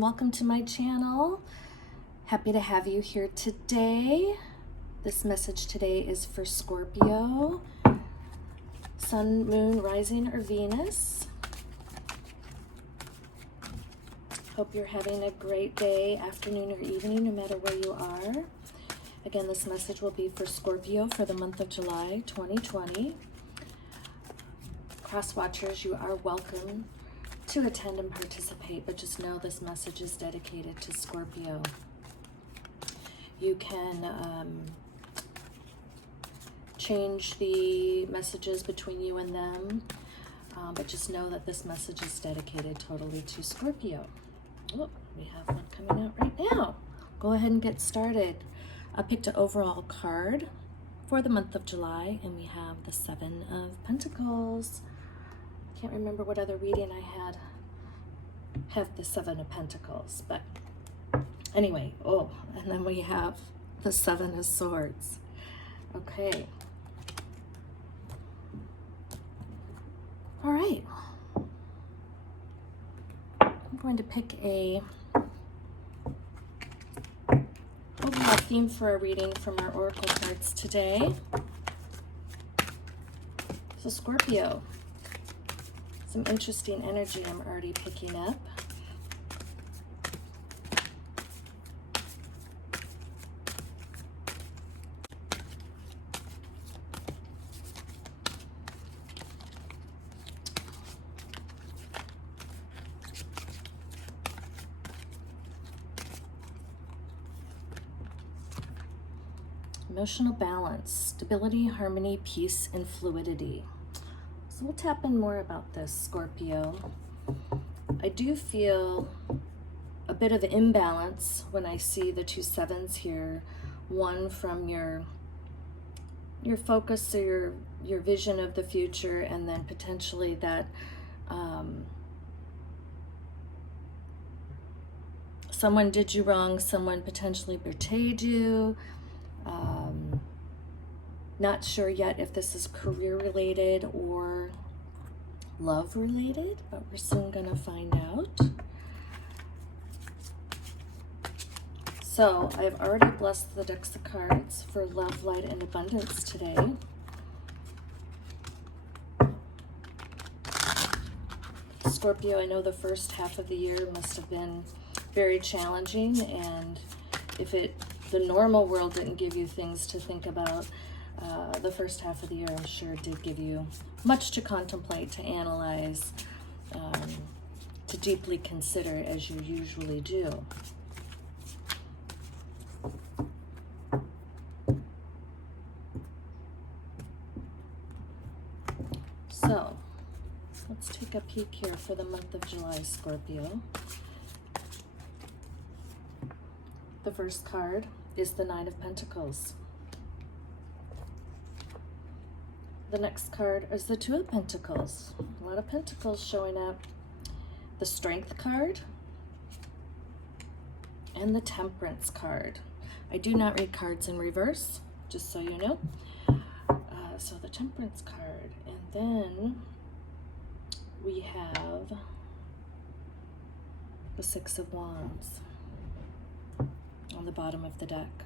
Welcome to my channel. Happy to have you here today. This message today is for Scorpio, Sun, Moon, Rising, or Venus. Hope you're having a great day, afternoon, or evening, no matter where you are. Again, this message will be for Scorpio for the month of July 2020. Cross watchers, you are welcome to attend and participate, but just know this message is dedicated to Scorpio. You can change the messages between you and them, but just know that this message is dedicated totally to Scorpio. Oh, we have one coming out right now. Go ahead and get started. I picked an overall card for the month of July, and we have the Seven of Pentacles. Can't remember what other reading I have the Seven of Pentacles, but anyway, and then we have the Seven of Swords. Okay. All right. I'm going to pick a overall theme for a reading from our oracle cards today. So Scorpio, some interesting energy I'm already picking up. Emotional balance, stability, harmony, peace, and fluidity. So we'll tap in more about this, Scorpio. I do feel a bit of imbalance when I see the two sevens here. One from your focus or your vision of the future, and then potentially that someone did you wrong, someone potentially betrayed you. Not sure yet if this is career related or love related, but we're soon gonna find out. So I've already blessed the decks of cards for love, light, and abundance today. Scorpio, I know the first half of the year must have been very challenging, and if the normal world didn't give you things to think about, the first half of the year, I'm sure, did give you much to contemplate, to analyze, to deeply consider, as you usually do. So, let's take a peek here for the month of July, Scorpio. The first card is the Nine of Pentacles. The next card is the Two of Pentacles. A lot of pentacles showing up. The Strength card and the Temperance card. I do not read cards in reverse, just so you know. So the Temperance card, and then we have the Six of Wands on the bottom of the deck.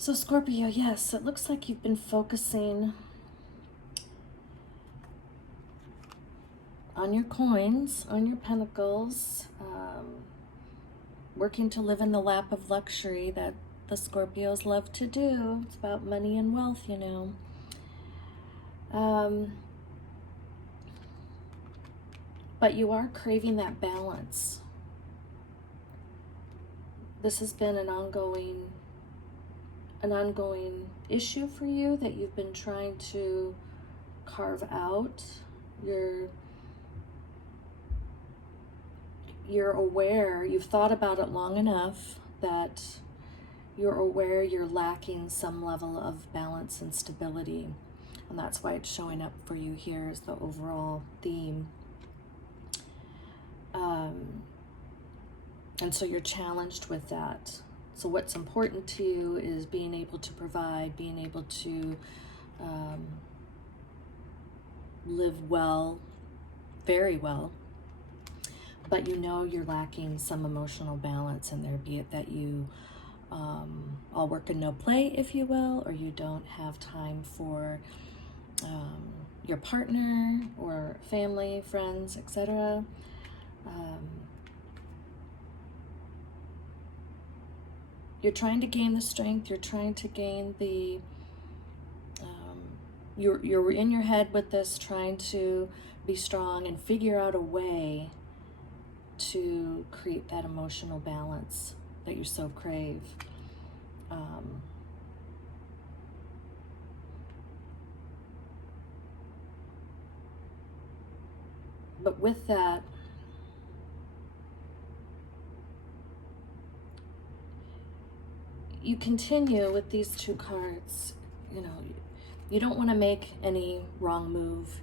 So Scorpio, yes, it looks like you've been focusing on your coins, on your pentacles, working to live in the lap of luxury that the Scorpios love to do. It's about money and wealth, you know. But you are craving that balance. This has been an ongoing issue for you that you've been trying to carve out. You're aware, you've thought about it long enough that you're aware you're lacking some level of balance and stability. And that's why it's showing up for you here as the overall theme. And so you're challenged with that. So what's important to you is being able to provide, being able to live well, very well. But you know you're lacking some emotional balance in there, be it that you all work and no play, if you will, or you don't have time for your partner or family, friends, etc. You're trying to gain the strength, you're trying to gain the, you're in your head with this, trying to be strong and figure out a way to create that emotional balance that you so crave. But with that, you continue with these two cards. You know, you don't want to make any wrong move.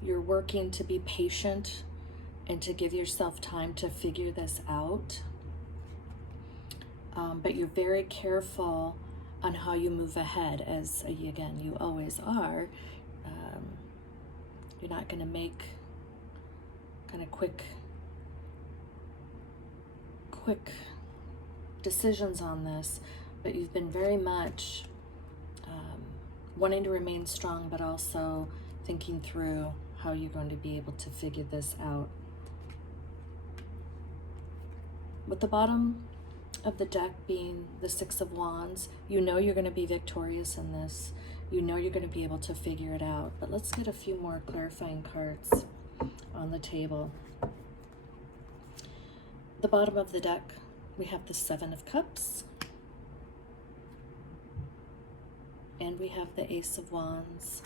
You're working to be patient and to give yourself time to figure this out. But you're very careful on how you move ahead, as again, you always are. You're not going to make kind of quick decisions on this, but you've been very much wanting to remain strong, but also thinking through how you're going to be able to figure this out. With the bottom of the deck being the Six of Wands, you know you're going to be victorious in this. You know you're going to be able to figure it out. But let's get a few more clarifying cards on the table. The bottom of the deck, we have the Seven of Cups. And we have the Ace of Wands.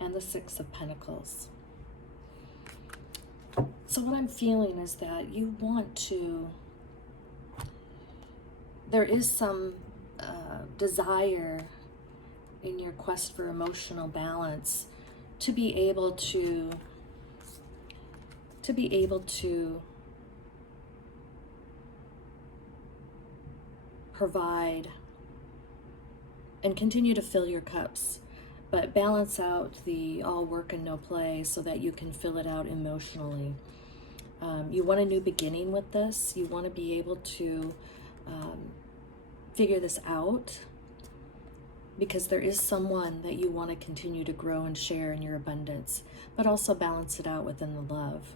And the Six of Pentacles. So what I'm feeling is that you want to, there is some desire in your quest for emotional balance to be able to provide and continue to fill your cups, but balance out the all work and no play so that you can fill it out emotionally. You want a new beginning with this. You want to be able to figure this out, because there is someone that you want to continue to grow and share in your abundance, but also balance it out within the love.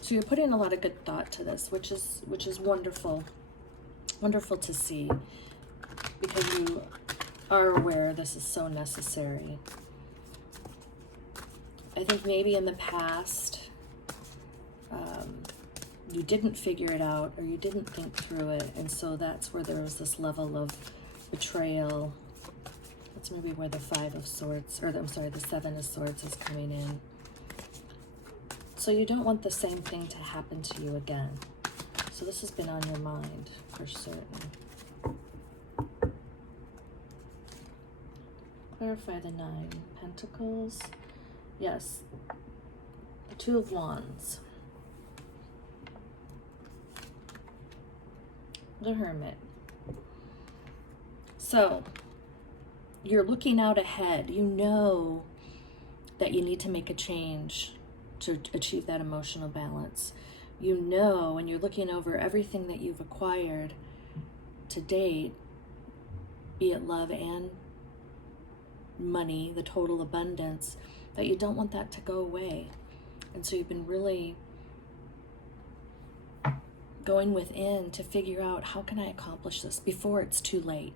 So you're putting a lot of good thought to this, which is wonderful. Wonderful to see, because you are aware this is so necessary. I think maybe in the past you didn't figure it out, or you didn't think through it, and so that's where there was this level of betrayal. That's maybe where the Five of Swords, or I'm sorry, the Seven of Swords is coming in. So you don't want the same thing to happen to you again. So this has been on your mind for certain. Clarify the Nine of Pentacles. Yes, the Two of Wands. The Hermit. So you're looking out ahead. You know that you need to make a change to achieve that emotional balance. You know, when you're looking over everything that you've acquired to date, be it love and money, the total abundance, that you don't want that to go away. And so you've been really going within to figure out, how can I accomplish this before it's too late?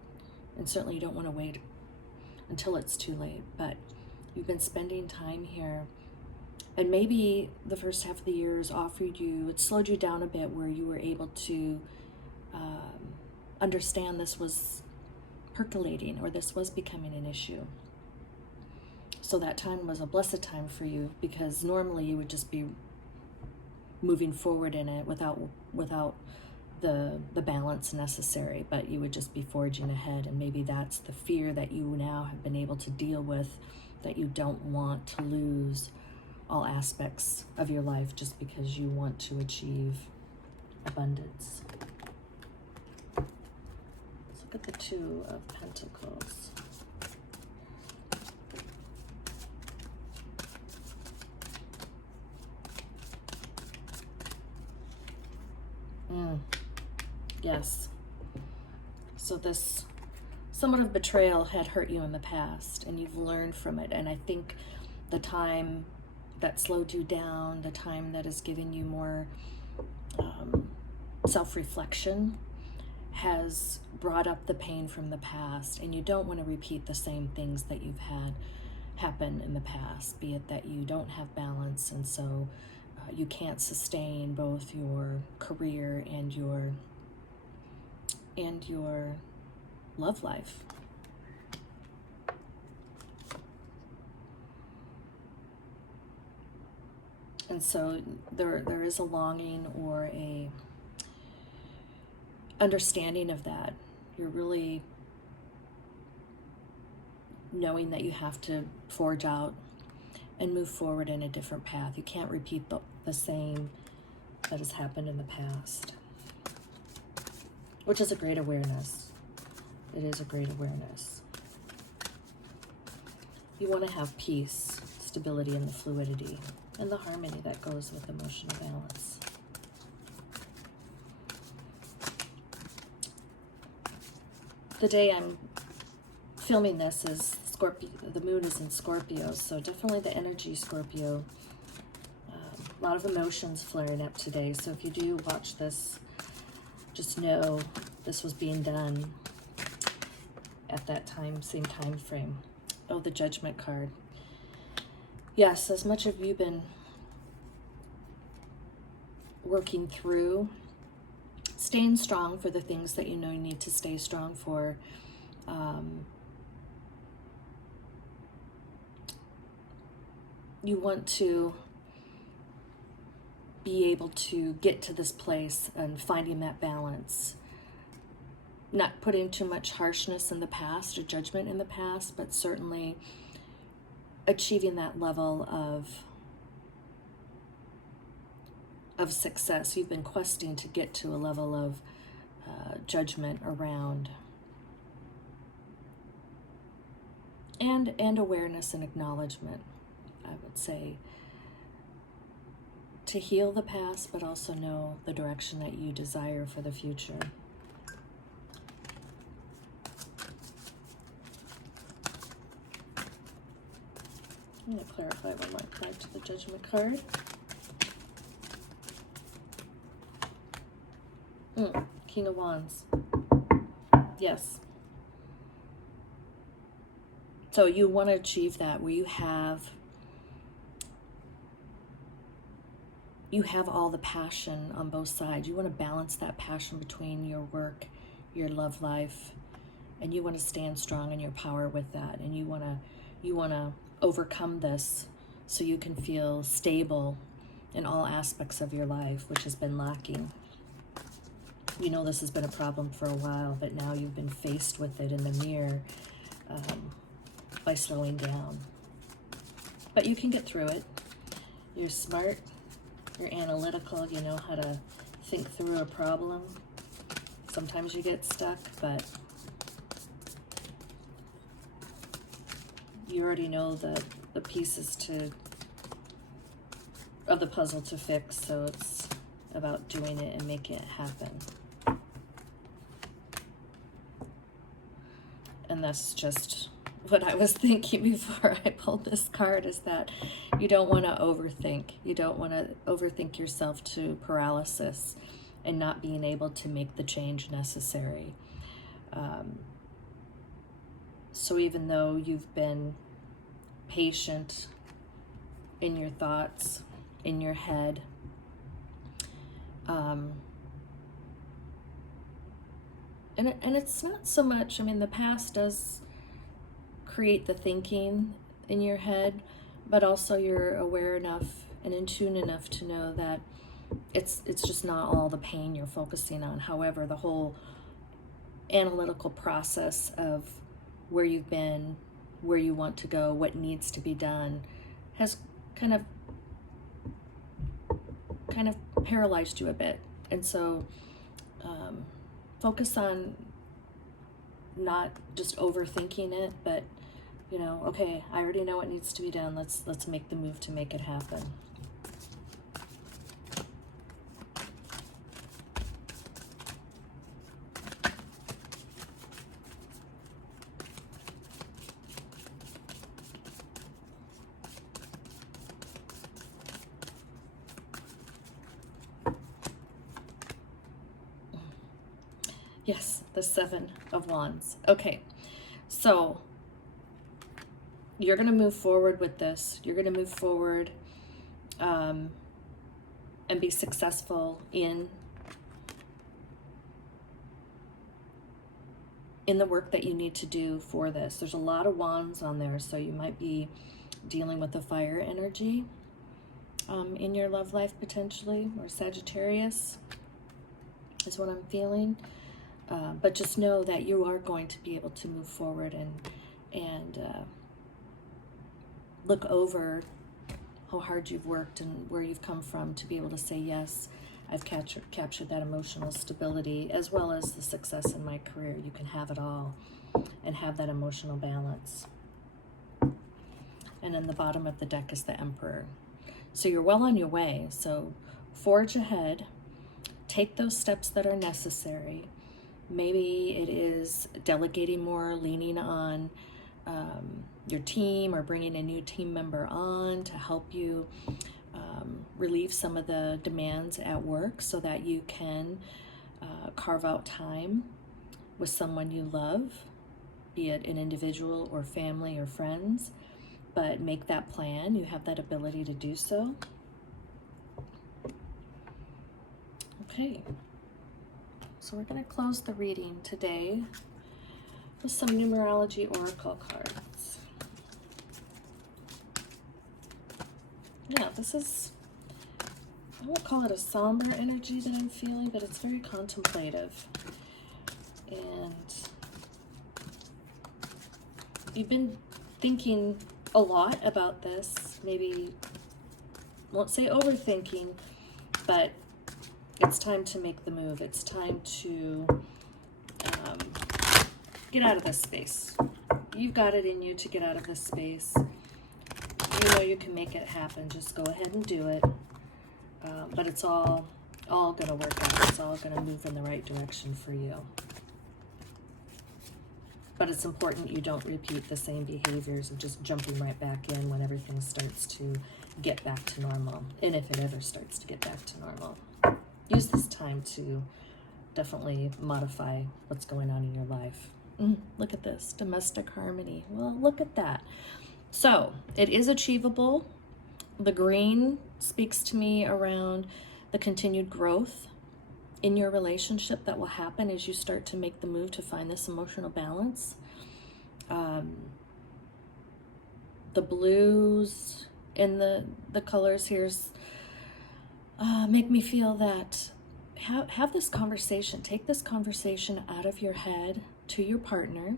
And certainly you don't want to wait until it's too late, but you've been spending time here. And maybe the first half of the year has offered you, it slowed you down a bit, where you were able to understand this was percolating, or this was becoming an issue. So that time was a blessed time for you, because normally you would just be moving forward in it without the balance necessary, but you would just be forging ahead. And maybe that's the fear that you now have been able to deal with, that you don't want to lose all aspects of your life just because you want to achieve abundance. Let's look at the Two of Pentacles. Yes. So this somewhat of betrayal had hurt you in the past, and you've learned from it. And I think the time that slowed you down, the time that has given you more self-reflection, has brought up the pain from the past, and you don't want to repeat the same things that you've had happen in the past, be it that you don't have balance, and so you can't sustain both your career and your love life. And so there is a longing or a understanding of that. You're really knowing that you have to forge out and move forward in a different path. You can't repeat the same that has happened in the past, which is a great awareness. It is a great awareness. You want to have peace, stability, and the fluidity, and the harmony that goes with emotional balance. The day I'm filming this is Scorpio. The moon is in Scorpio, so definitely the energy Scorpio. A lot of emotions flaring up today. So if you do watch this, just know this was being done at that time, same time frame. Oh, the Judgment card. Yes, as much as you've been working through, staying strong for the things that you know you need to stay strong for. You want to be able to get to this place and finding that balance. Not putting too much harshness in the past or judgment in the past, but certainly achieving that level of success. You've been questing to get to a level of judgment around and awareness and acknowledgement, I would say, to heal the past, but also know the direction that you desire for the future. I'm going to clarify one more card to the Judgment card. King of Wands. Yes. So you want to achieve that where you have all the passion on both sides. You want to balance that passion between your work, your love life, and you want to stand strong in your power with that. And you want to overcome this so you can feel stable in all aspects of your life, which has been lacking. You know this has been a problem for a while, but now you've been faced with it in the mirror by slowing down. But you can get through it. You're smart, you're analytical, you know how to think through a problem. Sometimes you get stuck, but you already know the pieces of the puzzle to fix, so it's about doing it and making it happen. And that's just what I was thinking before I pulled this card, is that you don't want to overthink. You don't want to overthink yourself to paralysis and not being able to make the change necessary. So even though you've been patient in your thoughts, in your head, and it's not so much, I mean, the past does create the thinking in your head, but also you're aware enough and in tune enough to know that it's just not all the pain you're focusing on. However, the whole analytical process of where you've been, where you want to go, what needs to be done has kind of paralyzed you a bit. And so focus on not just overthinking it, but okay, I already know what needs to be done. Let's make the move to make it happen. Yes, the Seven of Wands. Okay, so you're going to move forward with this. You're going to move forward and be successful in the work that you need to do for this. There's a lot of wands on there, so you might be dealing with the fire energy in your love life potentially, or Sagittarius is what I'm feeling. But just know that you are going to be able to move forward and look over how hard you've worked and where you've come from to be able to say, yes, I've captured that emotional stability as well as the success in my career. You can have it all and have that emotional balance. And then the bottom of the deck is the Emperor. So you're well on your way. So forge ahead. Take those steps that are necessary. Maybe it is delegating more, leaning on your team, or bringing a new team member on to help you relieve some of the demands at work so that you can carve out time with someone you love, be it an individual or family or friends, but make that plan. You have that ability to do so. Okay. So we're going to close the reading today with some numerology oracle cards. Yeah, this is, I won't call it a somber energy that I'm feeling, but it's very contemplative. And you've been thinking a lot about this, maybe, won't say overthinking, but it's time to make the move. It's time to get out of this space. You've got it in you to get out of this space. You know you can make it happen. Just go ahead and do it. But it's all going to work out. It's all going to move in the right direction for you. But it's important you don't repeat the same behaviors of just jumping right back in when everything starts to get back to normal. And if it ever starts to get back to normal. Use this time to definitely modify what's going on in your life. Look at this, domestic harmony. Well, look at that. So it is achievable. The green speaks to me around the continued growth in your relationship that will happen as you start to make the move to find this emotional balance. The blues in the colors here's make me feel that have this conversation. Take this conversation out of your head to your partner.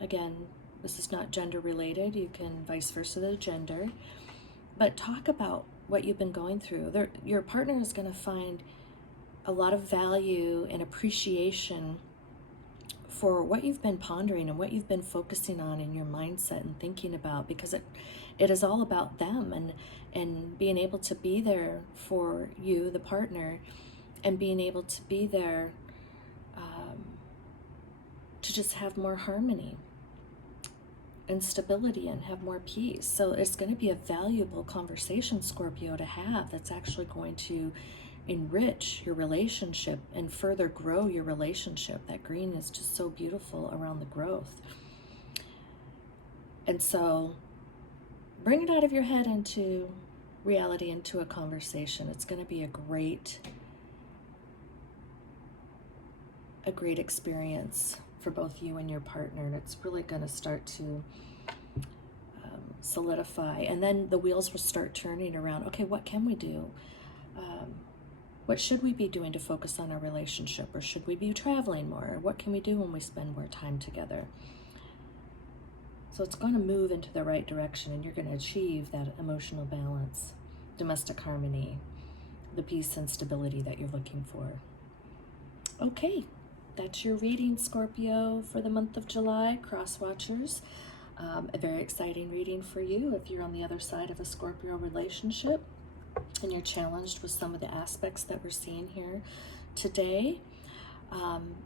Again, this is not gender related. You can vice versa the gender. But talk about what you've been going through. Your partner is going to find a lot of value and appreciation for what you've been pondering and what you've been focusing on in your mindset and thinking about, because it is all about them and being able to be there for you, the partner, and being able to be there to just have more harmony and stability and have more peace. So it's going to be a valuable conversation, Scorpio, to have that's actually going to enrich your relationship and further grow your relationship. That green is just so beautiful around the growth. And so bring it out of your head into reality, into a conversation. It's going to be a great experience for both you and your partner, and it's really going to start to solidify, and then the wheels will start turning around. Okay, what can we do? What should we be doing to focus on our relationship? Or should we be traveling more? Or what can we do when we spend more time together? So it's going to move into the right direction, and you're going to achieve that emotional balance, domestic harmony, the peace and stability that you're looking for. Okay, that's your reading, Scorpio, for the month of July, Cross Watchers. A very exciting reading for you if you're on the other side of a Scorpio relationship and you're challenged with some of the aspects that we're seeing here today.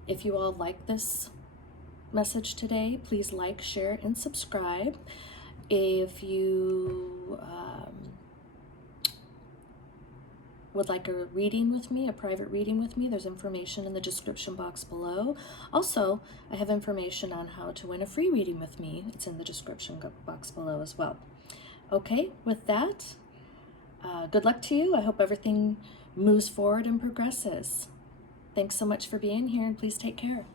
If you all like this message today, please like, share, and subscribe. If you would like a reading with me, a private reading with me, there's information in the description box below. Also, I have information on how to win a free reading with me. It's in the description box below as well. Okay, with that, good luck to you. I hope everything moves forward and progresses. Thanks so much for being here, and please take care.